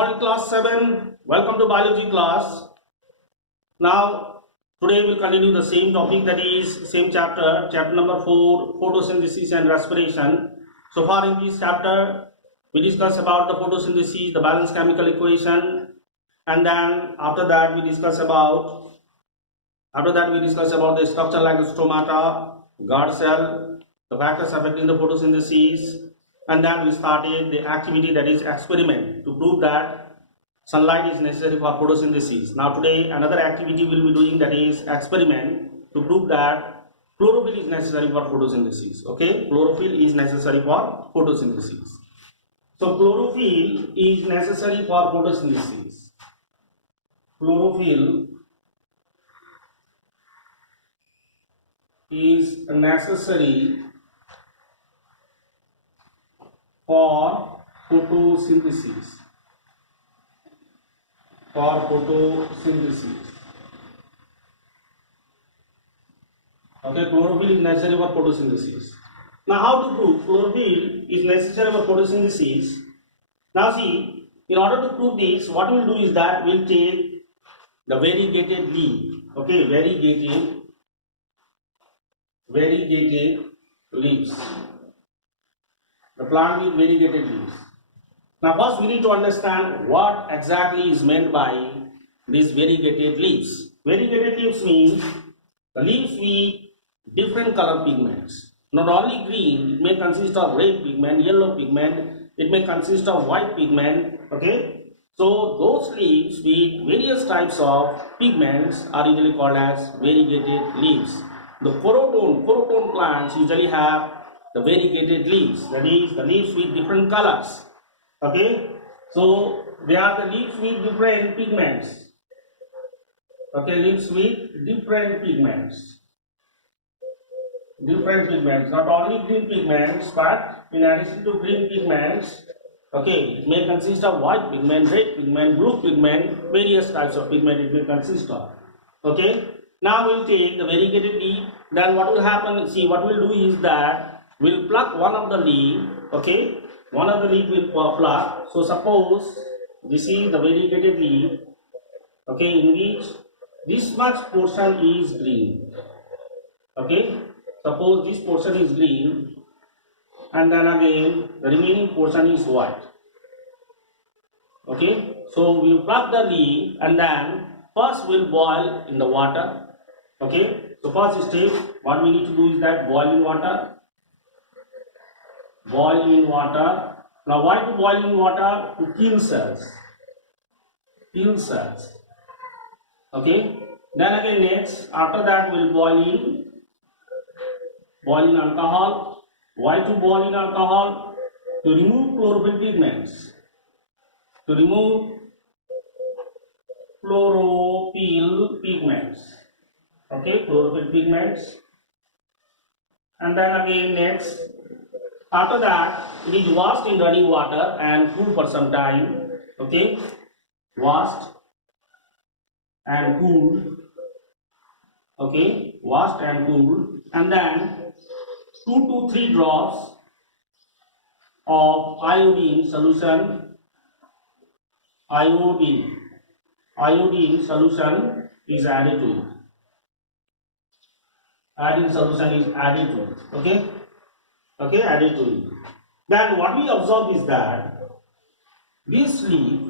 Class 7, welcome to biology class. Now today we'll continue the same topic, that is same chapter number 4, photosynthesis and respiration. So far in this chapter we discuss about the photosynthesis, the balanced chemical equation, and then after that we discuss about the structure like the stomata, guard cell, the factors affecting the photosynthesis, and then we started the activity, that is experiment, to prove that sunlight is necessary for photosynthesis. Now today another activity we'll be doing, that is experiment to prove that chlorophyll is necessary for photosynthesis. Okay, chlorophyll is necessary for photosynthesis. So chlorophyll is necessary for photosynthesis. Chlorophyll is necessary for photosynthesis. Okay, chlorophyll is necessary for photosynthesis. Now how to prove chlorophyll is necessary for photosynthesis? Now see, in order to prove this, what we'll do is that we'll take the variegated leaf. Okay, variegated leaves. The plant with variegated leaves. Now first we need to understand what exactly is meant by these variegated leaves. Variegated leaves means the leaves with different color pigments. Not only green, it may consist of red pigment, yellow pigment, it may consist of white pigment. Okay, so those leaves with various types of pigments are usually called as variegated leaves. The corotone plants usually have the variegated leaves, that is the leaves with different colors. Okay, so they are the leaves with different pigments. Okay, leaves with different pigments. Not only green pigments, but in addition to green pigments, okay, it may consist of white pigment, red pigment, blue pigment, various types of pigment it may consist of. Okay, now we'll take the variegated leaf. Then what will happen? See, what we'll do is that we'll pluck one of the leaf. Okay, one of the leaf will pluck. So suppose this is the variegated leaf. Okay, in which this much portion is green. Okay, suppose this portion is green, and then again the remaining portion is white. Okay, so we'll pluck the leaf and then first we'll boil in the water. Okay, so first step what we need to do is that boil in water. Now why to boil in water? To kill cells. Okay, then again next, after that we'll boil in alcohol. Why to boil in alcohol? To remove chlorophyll pigments. Okay, chlorophyll pigments. And then again next, after that it is washed in running water and cooled for some time. Okay, washed and cooled. Okay, washed and cooled, and then 2 to 3 drops of iodine solution. Iodine solution is added to it. Added to it. Okay, added to it. Then what we observe is that this leaf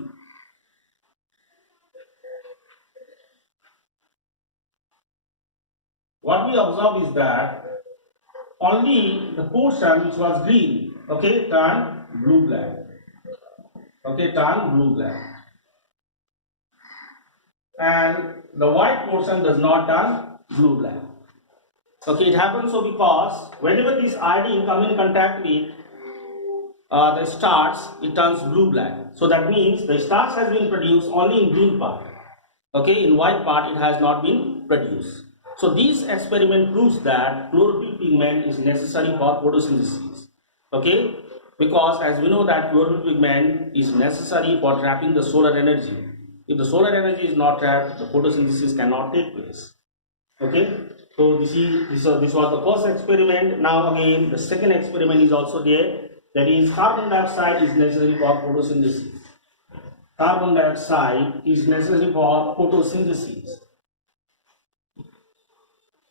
only the portion which was green, okay, turned blue-black. And the white portion does not turn blue-black. Okay, it happens so because whenever this iodine come in contact with the starch, it turns blue-black. So that means the starch has been produced only in green part. Okay, in white part it has not been produced. So this experiment proves that chlorophyll pigment is necessary for photosynthesis. Okay, because as we know that chlorophyll pigment is necessary for trapping the solar energy. If the solar energy is not trapped, the photosynthesis cannot take place. Okay, so this was the first experiment. Now again the second experiment is also there. That is, carbon dioxide is necessary for photosynthesis. carbon dioxide is necessary for photosynthesis.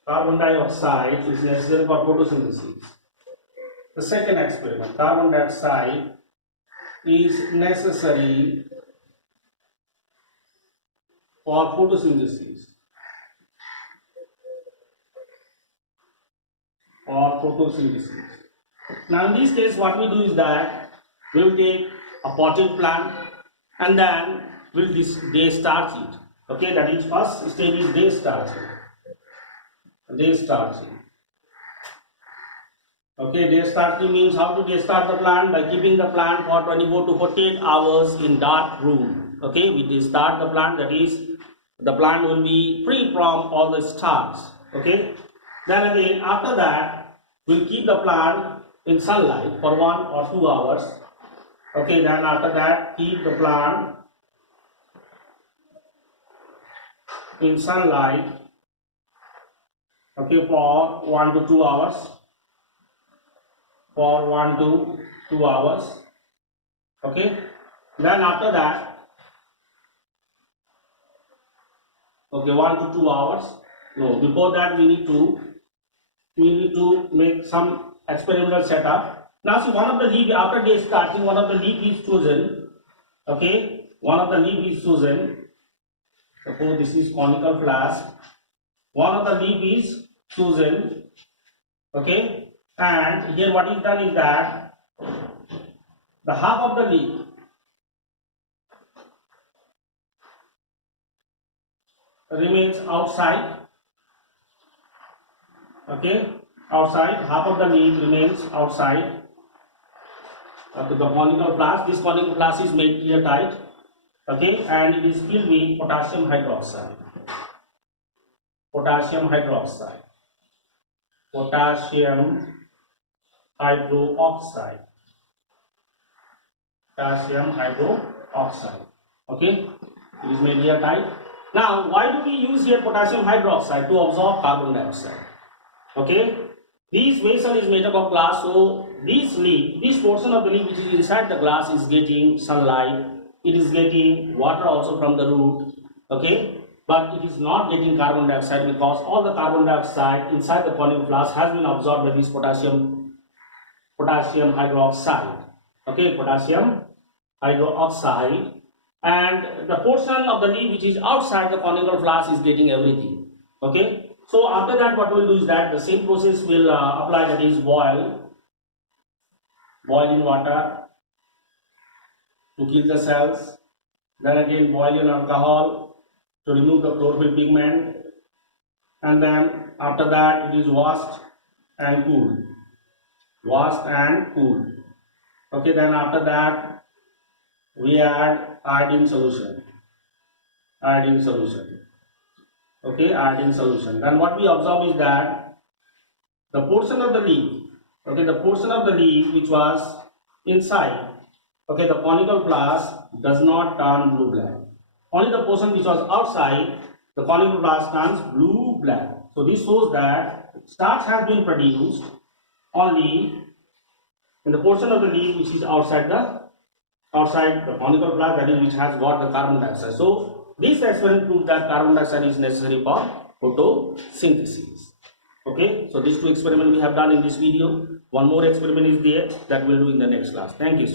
Carbon dioxide is necessary for photosynthesis. The second experiment, carbon dioxide is necessary for photosynthesis. Now in this case what we do is that we will take a potted plant and then we will day starch it. Okay, that is first stage is day starching. Okay, day starching means how to day start the plant? By keeping the plant for 24 to 48 hours in dark room. Okay, we day start the plant, that is the plant will be free from all the starch. Okay, then again after that we'll keep the plant in sunlight for 1 or 2 hours. Okay, then after that keep the plant in sunlight, okay, for 1 to 2 hours. Okay, then after that, okay, 1 to 2 hours. No, before that we need to make some experimental setup. Now see, one of the leaf, after day starting, one of the leaf is chosen. Okay, one of the leaf is chosen. Suppose this is conical flask. One of the leaf is chosen. Okay, and here what is done is that the half of the leaf remains outside. Okay, outside, half of the leaf remains outside the conical flask. This conical flask is made airtight. Okay, and it is filled with potassium hydroxide. Potassium hydroxide. Okay, it is made airtight. Now, why do we use here potassium hydroxide? To absorb carbon dioxide. Okay, this vessel is made up of glass, so this portion of the leaf which is inside the glass is getting sunlight. It is getting water also from the root. Okay, but it is not getting carbon dioxide because all the carbon dioxide inside the conical flask has been absorbed by this potassium hydroxide. Okay, potassium hydroxide, and the portion of the leaf which is outside the conical flask is getting everything. Okay, so after that what we will do is that the same process will apply, that is boil in water to kill the cells, then again boil in alcohol to remove the chlorophyll pigment, and then after that it is washed and cooled. Okay, then after that we add iodine solution. Okay, iodine solution. Then what we observe is that the portion of the leaf, okay, the portion of the leaf which was inside, okay, the conical flask does not turn blue-black. Only the portion which was outside the conical flask turns blue-black. So this shows that starch has been produced only in the portion of the leaf which is outside the conical flask, that is which has got the carbon dioxide. So this experiment proves that carbon dioxide is necessary for photosynthesis. Okay, so these two experiments we have done in this video. One more experiment is there that we will do in the next class. Thank you.